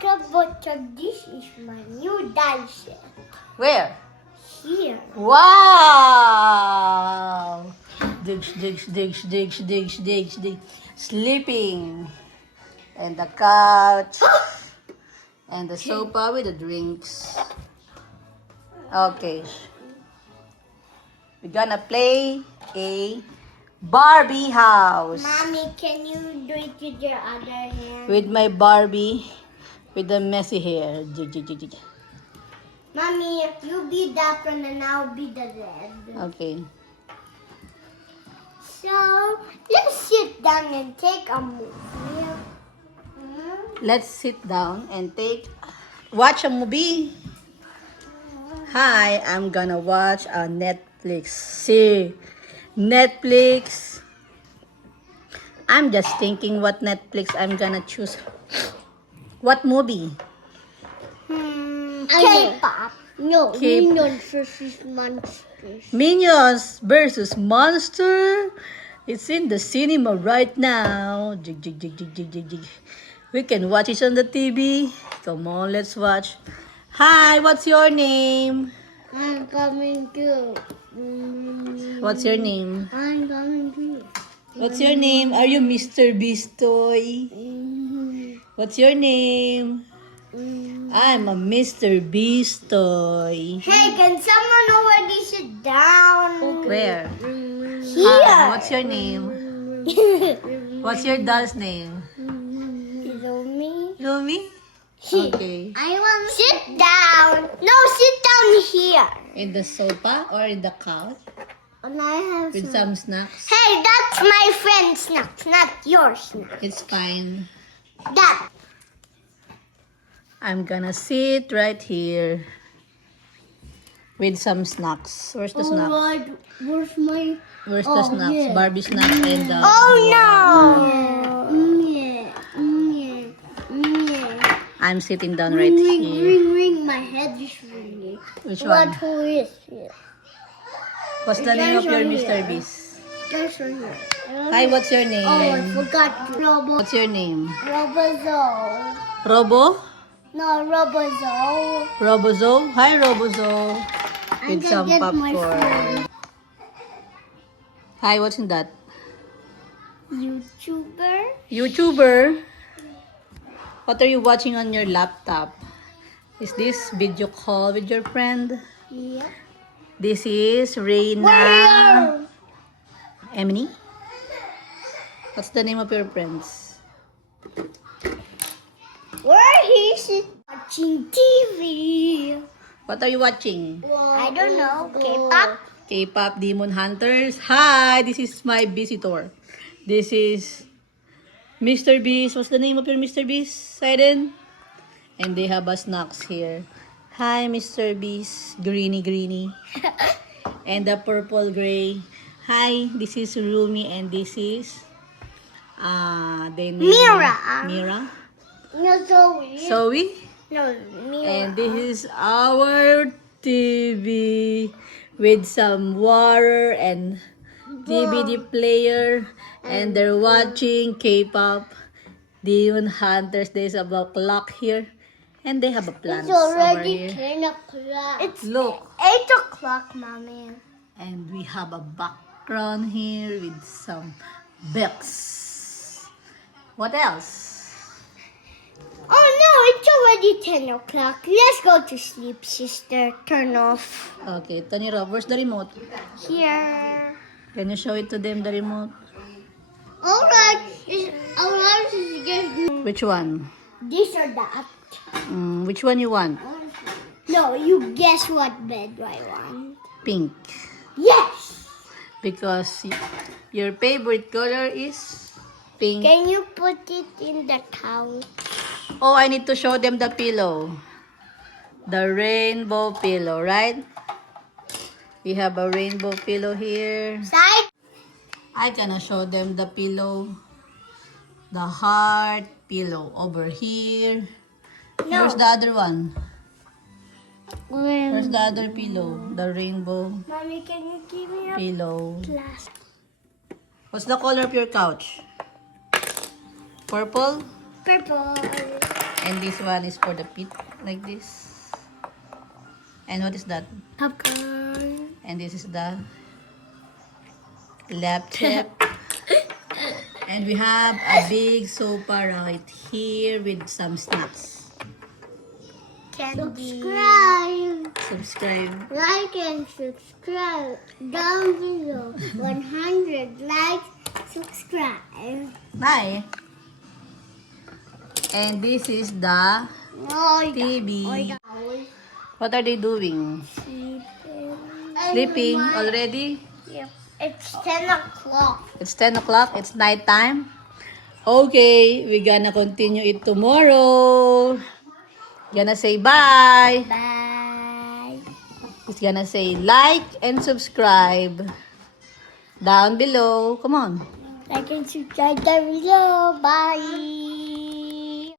This is my new doll set. Where? Here. Wow! Digs, digs, digs, digs, digs, digs, digs. Sleeping. And the couch. And the sofa with the drinks. Okay. We're gonna play a Barbie house. Mommy, can you do it with your other hand? With my Barbie with the messy hair. Jig, jig, jig, jig. Mommy, you be that one and I'll be the red. Okay. So, let's sit down and take a movie. Let's sit down and watch a movie. Hi, I'm gonna watch a Netflix. See, Netflix. I'm just thinking what Netflix I'm gonna choose. What movie? K-pop. No, K- Minions versus Monsters. Minions versus Monster. It's in the cinema right now. Jig, jig, jig, jig, jig, jig, jig. We can watch it on the TV. Come on, let's watch. Hi, what's your name? I'm coming too. What's your name? I'm coming too. What's your name? Are you Mr. Beast toy? What's your name? I'm a Mr. Beast toy. Hey, can someone already sit down? Where? Here. Hi, what's your name? What's your doll's name? Lumi. Lumi? Okay. I want to sit down. No, sit down here. In the sofa or in the couch? And I have With some snacks? Hey, that's my friend's snacks, not your snacks. It's fine. That. I'm gonna sit right here with some snacks. Where's the snacks? Lord, where's my... Where's the snacks? yeah. Barbie snacks and the... Oh, no. I'm sitting down right Ring, here. ring, ring. My head is ringing. Which What? one? Who is it? What's the name of your Mr. Beast? There's one here. Hi, what's your Oh, I name? forgot. What's your name? Robozo. Robo? No, Robozo. Robozo? Hi, Robozo. I'm With gonna some get my popcorn. phone. Hi, what's in that? YouTuber. YouTuber? What are you watching on your laptop? Is this video call with your friend? Yeah. This is Reina Where? Emily. What's the name of your friends? Where is it? Watching TV. What are you watching? I don't know. K-pop. K-pop Demon Hunters. Hi, this is my visitor. This is Mr. Beast. What's the name of your Mr. Beast, Siren? And they have a snacks here. Hi, Mr. Beast. Greeny, greeny. And the purple gray. Hi, this is Rumi and this is the name Mira. Mira. No, Zoe. Zoe. No, Mira. And this is our TV with some water and DVD player. And they're watching K-pop Demon Hunters. There's a clock here. And they have a plant It's already over here. 10 o'clock. It's Look. 8 o'clock, Mommy. And we have a background here with some books. What else? Oh no, it's already 10 o'clock. Let's go to sleep, sister. Turn off. Okay, Tony Rob, where's the remote? Here. Can you show it to them, the remote? Alright. Alright, just Which one? this or that. Which one you want? No, you guess what bed I want. Pink. Yes! Because your favorite color is pink. Can you put it in the couch? Oh, I need to show them the pillow. The rainbow pillow, right? We have a rainbow pillow here. Side? I gonna show them the pillow. The heart pillow over here. No. Where's the other one? Where's the other pillow? The rainbow Mommy, can you give me a pillow. glass? What's the color of your couch? Purple? Purple. And this one is for the pit, like this. And what is that? Popcorn. And this is the laptop. And we have a big sofa right here with some snacks. Candy. Subscribe. Subscribe. Like and subscribe down below. 100 likes, subscribe. Bye. And this is the Oh, TV. What are they doing? Sleeping already? Yep. It's 10 o'clock. It's 10 o'clock. It's night time. Okay, we're gonna continue it tomorrow. Gonna say bye. Bye. It's gonna say like and subscribe down below. Come on. Like and subscribe down below. Bye.